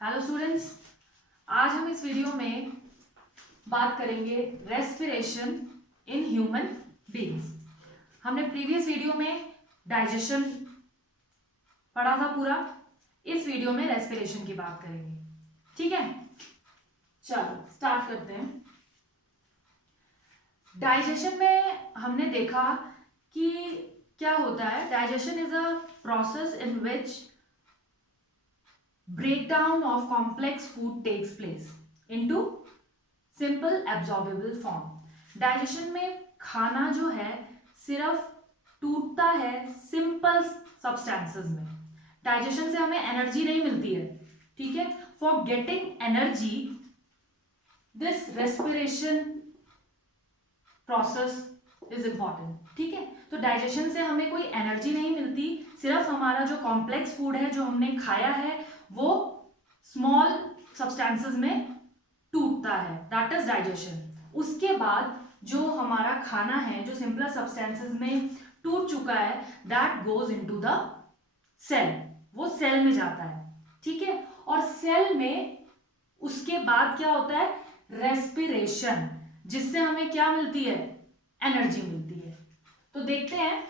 Hello students, आज हम इस वीडियो में बात करेंगे रेस्पिरेशन इन ह्यूमन बीइंग्स। हमने प्रीवियस वीडियो में डाइजेशन पढ़ा था पूरा। इस वीडियो में रेस्पिरेशन की बात करेंगे। ठीक है, चलो स्टार्ट करते हैं। डाइजेशन में हमने देखा कि क्या होता है। Digestion is a process in which breakdown of complex food takes place into simple absorbable form। Digestion में खाना जो है सिर्फ टूटता है सिंपल सब्सटेंसेस में। डाइजेशन से हमें एनर्जी नहीं मिलती है। ठीक है, for getting energy this respiration process is important. ठीक है, तो डाइजेशन से हमें कोई एनर्जी नहीं मिलती, सिर्फ हमारा जो कॉम्प्लेक्स फूड है जो हमने खाया है वो स्मॉल सब्सटेंसेस में टूटता है, दैट इज डाइजेशन। उसके बाद जो हमारा खाना है जो सिंपलर सब्सटेंसेस में टूट चुका है that goes into the cell, वो सेल में जाता है। ठीक है, और सेल में उसके बाद क्या होता है, रेस्पिरेशन, जिससे हमें क्या मिलती है, एनर्जी मिलती है। तो देखते हैं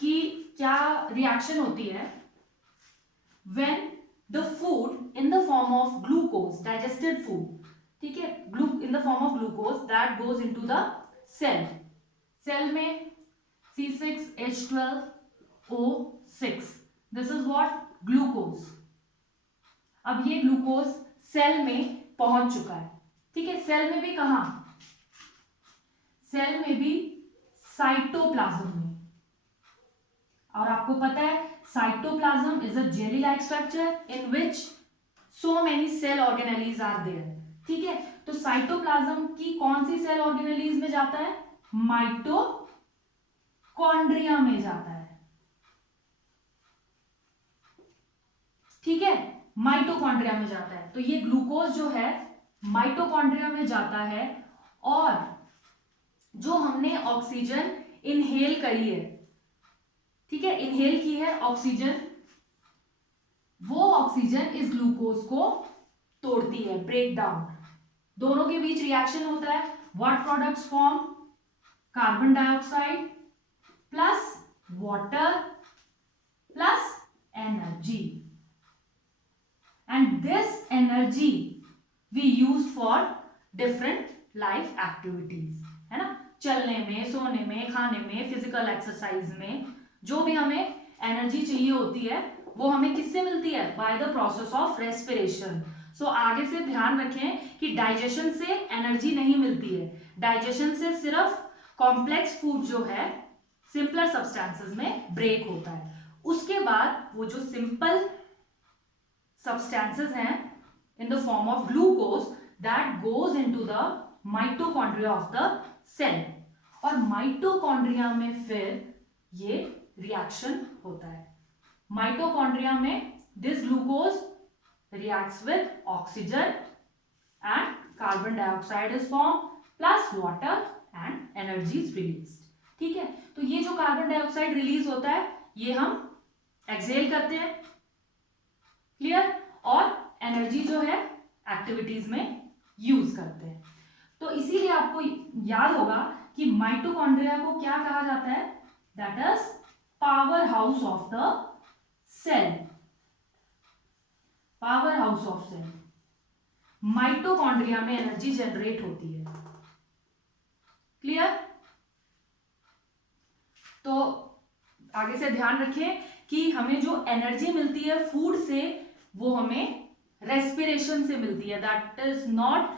कि क्या रिएक्शन होती है when the food in the form of glucose, digested food, ठीक है, in the form of glucose that goes into the cell। Cell में C6H12O6, this is what glucose. अब ये ग्लूकोज सेल में पहुंच चुका है। ठीक है, सेल में भी कहां, सेल में भी साइटोप्लाज्म में। और आपको पता है cytoplasm is a jelly like structure in which so many cell organelles are there. ठीक है, तो साइटोप्लाज्म की कौन सी सेल ऑर्गेनेलीज में जाता है, माइटोकॉन्ड्रिया में जाता है। ठीक है, माइटोकॉन्ड्रिया में जाता है। तो ये ग्लूकोज जो है माइटोकॉन्ड्रिया में जाता है, और जो हमने ऑक्सीजन इनहेल करी है, ठीक है, इनहेल की है ऑक्सीजन, वो ऑक्सीजन इस ग्लूकोज को तोड़ती है, ब्रेक डाउन। दोनों के बीच रिएक्शन होता है। What products form, carbon dioxide plus water plus energy, and this energy we use for different life activities, है ना, चलने में, सोने में, खाने में, फिजिकल एक्सरसाइज में जो भी हमें एनर्जी चाहिए होती है वो हमें किससे मिलती है, by the process of respiration. So आगे से ध्यान रखें कि डाइजेशन से एनर्जी नहीं मिलती है, डाइजेशन से सिर्फ कॉम्प्लेक्स फूड जो है सिंपलर सब्सटेंसेस में ब्रेक होता है। उसके बाद वो जो सिंपल सब्सटेंसेस हैं in the form of glucose that goes into the mitochondria of the cell, और माइटोकॉन्ड्रिया में फिर ये रिएक्शन होता है। माइटोकॉन्ड्रिया में this glucose reacts with oxygen and carbon dioxide is formed plus water and energy is released। ठीक है, तो ये जो कार्बन डाइऑक्साइड रिलीज होता है ये हम एक्सहेल करते हैं, क्लियर, और एनर्जी जो है एक्टिविटीज में यूज करते हैं। तो इसीलिए आपको याद होगा कि माइटोकॉन्ड्रिया को क्या कहा जाता है, that is power house of the cell, power house of cell. Mitochondria में एनर्जी जनरेट होती है, क्लियर। तो आगे से ध्यान रखें कि हमें जो एनर्जी मिलती है फूड से वो हमें रेस्पिरेशन से मिलती है, that is not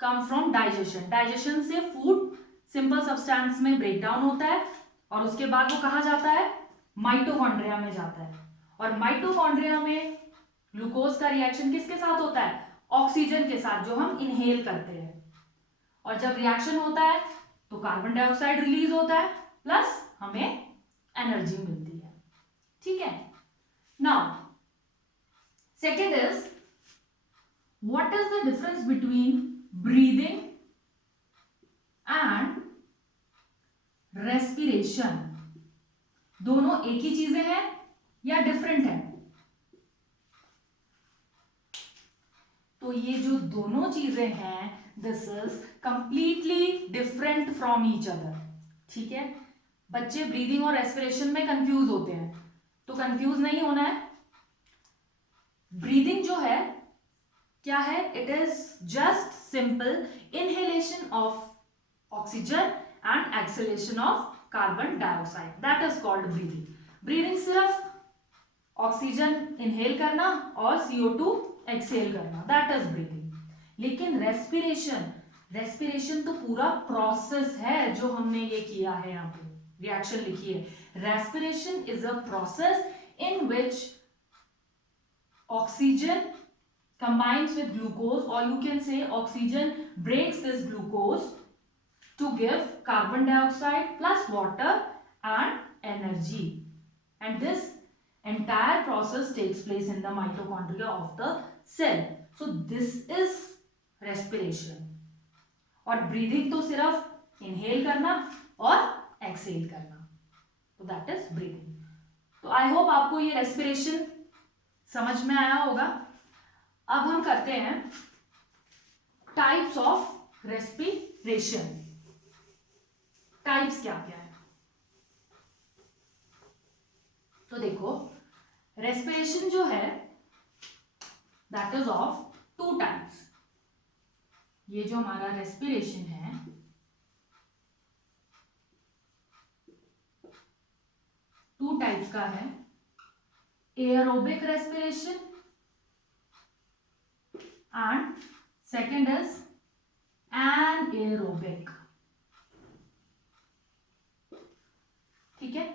come from digestion. Digestion से फूड सिंपल सब्सटेंस में ब्रेक डाउन होता है और उसके बाद वो कहा जाता है, माइटोकॉन्ड्रिया में जाता है, और माइटोकॉन्ड्रिया में ग्लूकोज का रिएक्शन किसके साथ होता है, ऑक्सीजन के साथ जो हम इनहेल करते हैं, और जब रिएक्शन होता है तो कार्बन डाइऑक्साइड रिलीज होता है प्लस हमें एनर्जी मिलती है। ठीक है, now second is what is the difference between breathing and respiration. दोनों एक ही चीजें हैं या डिफरेंट है, तो ये जो दोनों चीजें हैं, this is completely different from each other. ठीक है, बच्चे ब्रीदिंग और रेस्पिरेशन में कंफ्यूज होते हैं, तो कंफ्यूज नहीं होना है। ब्रीदिंग जो है क्या है, it is just simple inhalation of oxygen and exhalation of carbon dioxide, that is called breathing. Breathing सिर्फ ऑक्सीजन इनहेल करना और CO2 एक्सहेल करना, दैट इज ब्रीदिंग। लेकिन रेस्पिरेशन, रेस्पिरेशन तो पूरा प्रोसेस है जो हमने ये किया है, यहाँ पे रिएक्शन लिखी है। Respiration is a process in which oxygen combines with glucose, or you can say oxygen breaks this glucose to give carbon dioxide plus water and energy, and this entire process takes place in the mitochondria of the cell. So this is respiration, और breathing तो सिर्फ inhale करना और exhale करना, तो that is breathing। तो I hope आपको ये respiration समझ में आया होगा। अब हम करते हैं टाइप्स ऑफ रेस्पिरेशन। टाइप्स क्या क्या है, तो देखो रेस्पिरेशन जो है दैट इज ऑफ 2 टाइप्स। ये जो हमारा रेस्पिरेशन है, टू टाइप्स का है, aerobic respiration and second is anaerobic। ठीक है,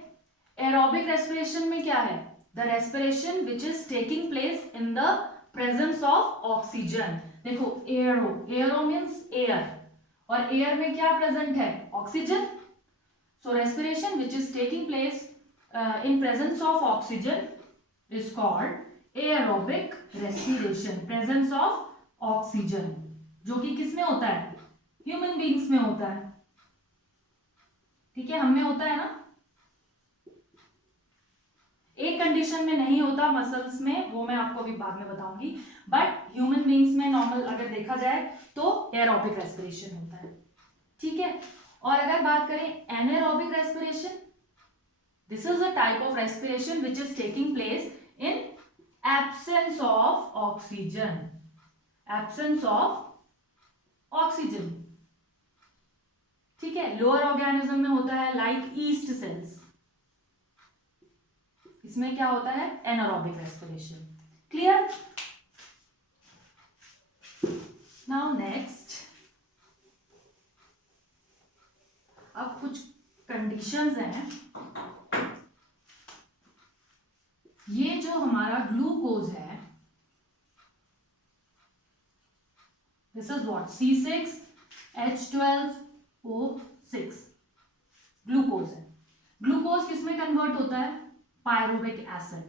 एरोबिक रेस्पिरेशन में क्या है, the respiration which is taking place in the presence of oxygen. देखो एरो, एरो मीन्स एयर, और एयर में क्या प्रेजेंट है, oxygen. So respiration which is taking place in presence of oxygen is called aerobic respiration, presence of oxygen, जो कि किस में होता है, ह्यूमन बीइंग्स में होता है। ठीक है, हम में होता है ना, एक कंडीशन में नहीं होता, मसल्स में, वो मैं आपको अभी बाद में बताऊंगी, बट ह्यूमन बीइंग्स में नॉर्मल अगर देखा जाए तो एरोबिक रेस्पिरेशन होता है। ठीक है, और अगर बात करें anaerobic respiration, this is a type of respiration which is taking place in absence of oxygen, absence of oxygen. ठीक है, लोअर ऑर्गेनिज्म में होता है लाइक ईस्ट सेल्स, इसमें क्या होता है, anaerobic respiration. Clear? Now next, अब कुछ कंडीशंस हैं। ये जो हमारा ग्लूकोज है, this is what, C6H12O6 glucose है। ग्लूकोज किसमें कन्वर्ट होता है, पायरुविक एसिड,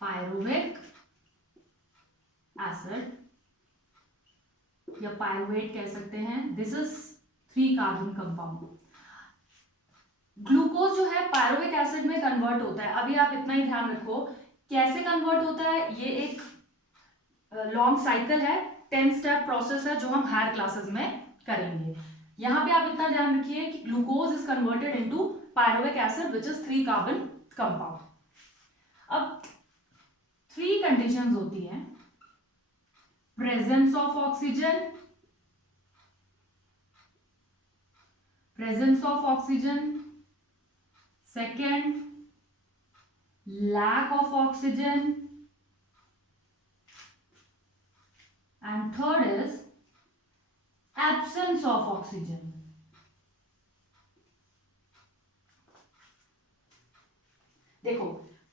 पायरुविक एसिड या पायरुवेट कह सकते हैं। This is 3 carbon compound. Glucose जो है पायरुविक एसिड में कन्वर्ट होता है। अभी आप इतना ही ध्यान रखो कैसे कन्वर्ट होता है, ये एक लॉन्ग साइकिल है, 10 स्टेप प्रोसेस है जो हम हायर क्लासेस में करेंगे। यहां पे आप इतना ध्यान रखिए कि glucose is converted into pyruvic acid which is 3 carbon compound. अब 3 कंडीशंस होती हैं, presence of oxygen, presence of oxygen, second lack of oxygen, and third is absence of oxygen। देखो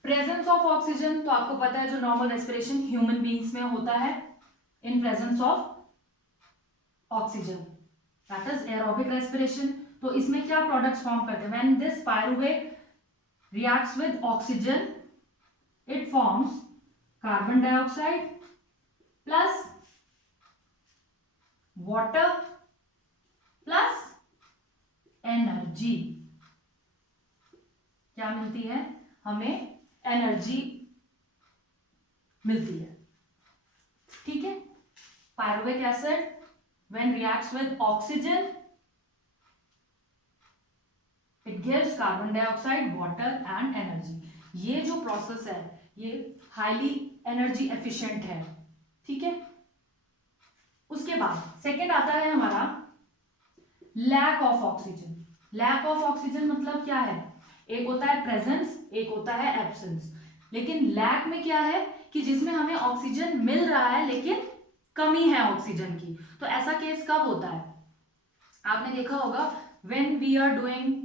प्रेजेंस ऑफ ऑक्सीजन तो आपको पता है जो नॉर्मल रेस्पिरेशन ह्यूमन बीइंग्स में होता है in presence of oxygen, that is aerobic respiration. तो इसमें क्या प्रोडक्ट्स फॉर्म करते हैं, when this pyruvate reacts with oxygen, it forms carbon dioxide plus water plus energy। क्या मिलती है हमें, एनर्जी मिलती है। ठीक है, pyruvic acid when reacts with oxygen, it gives carbon dioxide, water and energy. ये जो प्रोसेस है ये हाईली एनर्जी एफिशिएंट है, ठीक है। उसके बाद सेकेंड आता है हमारा lack of oxygen. Lack of oxygen मतलब क्या है, एक होता है प्रेजेंस, एक होता है एब्सेंस। लेकिन लैक में क्या है कि जिसमें हमें ऑक्सीजन मिल रहा है लेकिन कमी है ऑक्सीजन की। तो ऐसा केस कब होता है, आपने देखा होगा when we are doing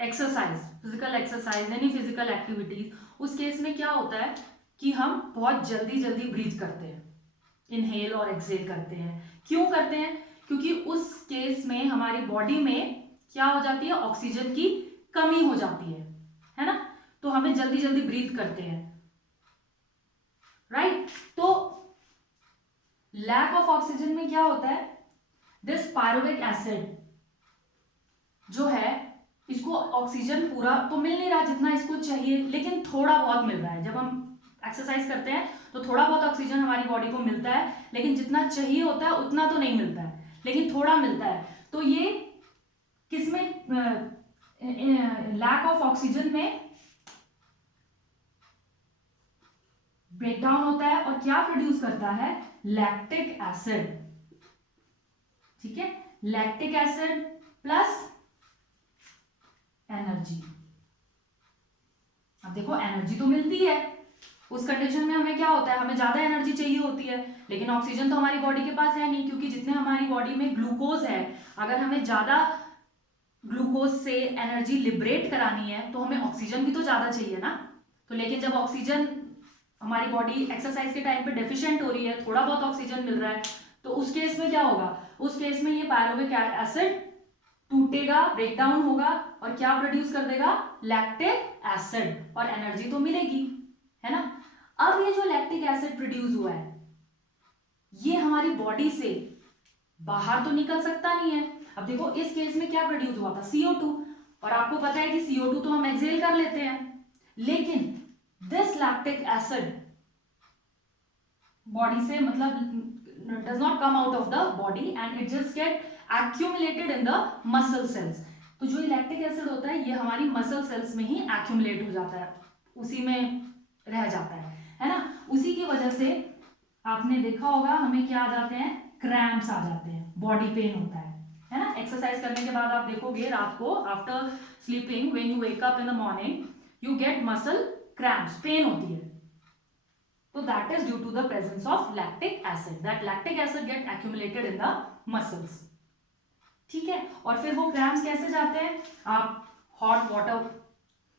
exercise, physical exercise यानी फिजिकल एक्टिविटीज, उस केस में क्या होता है कि हम बहुत जल्दी जल्दी ब्रीथ करते हैं, इनहेल और एक्सहेल करते हैं। क्यों करते हैं, क्योंकि उस केस में हमारी बॉडी में क्या हो जाती है, ऑक्सीजन की कमी हो जाती है ना, तो हमें जल्दी जल्दी ब्रीथ करते हैं, राइट। तो लैक ऑफ ऑक्सीजन में क्या होता है, दिस पायरुविक एसिड जो है इसको ऑक्सीजन पूरा तो मिल नहीं रहा जितना इसको चाहिए, लेकिन थोड़ा बहुत मिल रहा है। जब हम एक्सरसाइज करते हैं तो थोड़ा बहुत ऑक्सीजन हमारी बॉडी को मिलता है, लेकिन जितना चाहिए होता है उतना तो नहीं मिलता है, लेकिन थोड़ा मिलता है। तो ये किसमें, लैक ऑफ ऑक्सीजन में ब्रेकडाउन होता है और क्या प्रोड्यूस करता है, लैक्टिक एसिड, ठीक है। Lactic acid plus energy. अब देखो एनर्जी तो मिलती है, उस कंडीशन में हमें क्या होता है, हमें ज्यादा एनर्जी चाहिए होती है, लेकिन ऑक्सीजन तो हमारी बॉडी के पास है नहीं, क्योंकि जितने हमारी बॉडी में ग्लूकोज है, अगर हमें ज्यादा ग्लूकोज से एनर्जी लिबरेट करानी है तो हमें ऑक्सीजन भी तो ज्यादा चाहिए ना। तो लेकिन जब ऑक्सीजन हमारी बॉडी एक्सरसाइज के टाइम पे डेफिशिएंट हो रही है, थोड़ा बहुत ऑक्सीजन मिल रहा है, तो उस केस में क्या होगा, उस केस में ये पायरुविक एसिड टूटेगा, ब्रेकडाउन होगा और क्या प्रोड्यूस कर देगा, लैक्टिक एसिड, और एनर्जी तो मिलेगी, है ना। अब ये जो लैक्टिक एसिड प्रोड्यूस हुआ है ये हमारी बॉडी से बाहर तो निकल सकता नहीं है। अब देखो इस केस में क्या प्रोड्यूस हुआ था, CO2, और आपको पता है कि CO2 तो हम एक्सहेल कर लेते हैं, लेकिन दिस लैक्टिक एसिड बॉडी से मतलब does not come out of the body and it just get accumulated in the muscle cells। तो जो लैक्टिक एसिड होता है ये हमारी मसल सेल्स में ही accumulate हो जाता है, उसी में रह जाता है ना। उसी की वजह से आपने देखा होगा हमें क्या आ जाते हैं, क्रैम्प्स आ जाते हैं, बॉडी पेन होता है ना। एक्सरसाइज करने के बाद आप देखोगे रात को after sleeping when you wake up in the morning you get muscle cramps, pain होती है। तो that is due to the presence of lactic acid, that lactic acid get accumulated in the muscles, ठीक है। और फिर वो cramps कैसे जाते हैं, आप हॉट वाटर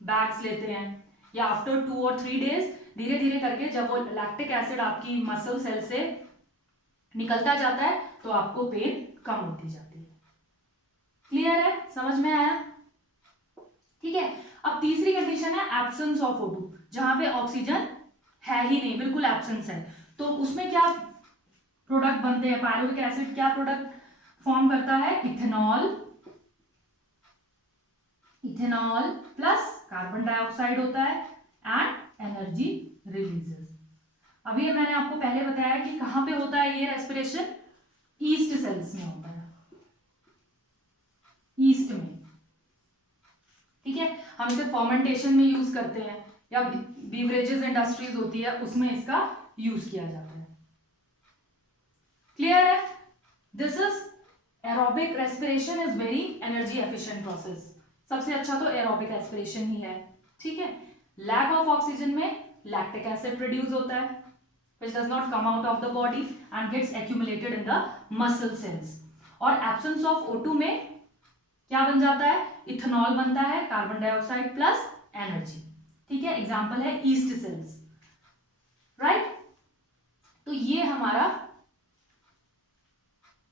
बैग्स लेते हैं या आफ्टर 2 और 3 डेज धीरे धीरे करके जब वो लैक्टिक एसिड आपकी मसल सेल से निकलता जाता है तो आपको पेन कम होती जाती है। क्लियर है, समझ में आया, ठीक है। अब तीसरी कंडीशन है एब्सेंस ऑफ O2, जहां पे ऑक्सीजन है ही नहीं, बिल्कुल एब्सेंस है। तो उसमें क्या प्रोडक्ट बनते हैं, पायरुविक एसिड क्या प्रोडक्ट फॉर्म करता है, ethanol, ethanol plus carbon dioxide होता है एंड एनर्जी रिलीजेस। अभी मैंने आपको पहले बताया कि कहां पे होता है ये रेस्पिरेशन, ईस्ट सेल्स में होता है, ईस्ट में, ठीक है। हम इसे फर्मेंटेशन में यूज करते हैं या बीवरेजेस इंडस्ट्रीज होती है उसमें इसका यूज किया जाता है। क्लियर है, this is aerobic respiration is very energy efficient process. सबसे अच्छा तो एरोबिक रेस्पिरेशन ही है, ठीक है। लैक ऑफ ऑक्सीजन में लैक्टिक एसिड प्रोड्यूस होता है which does not come out of the body and gets accumulated in the muscle cells। और एब्सेंस ऑफ O2 में क्या बन जाता है, इथेनॉल बनता है, कार्बन डाइऑक्साइड प्लस एनर्जी, ठीक है। एग्जांपल है ईस्ट सेल्स, राइट। तो ये हमारा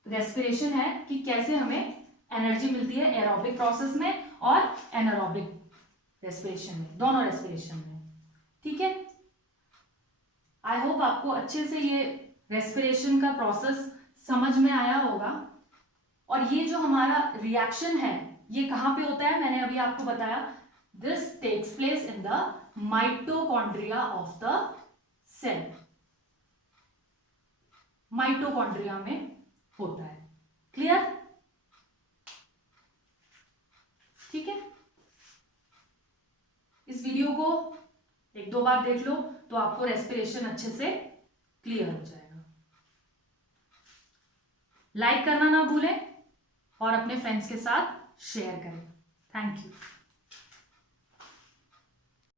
रेस्पिरेशन है कि कैसे हमें एनर्जी मिलती है एरोबिक प्रोसेस में और एनारोबिक रेस्पिरेशन में, दोनों रेस्पिरेशन में, ठीक है। आई होप आपको अच्छे से ये रेस्पिरेशन का प्रोसेस समझ में आया होगा। और ये जो हमारा रिएक्शन है ये कहां पे होता है, मैंने अभी आपको बताया, this takes place in the mitochondria of the cell. Mitochondria में होता है। क्लियर? ठीक है, इस वीडियो को एक दो बार देख लो तो आपको रेस्पिरेशन अच्छे से क्लियर हो जाएगा। लाइक करना ना भूलें और अपने फ्रेंड्स के साथ शेयर करें। Thank you.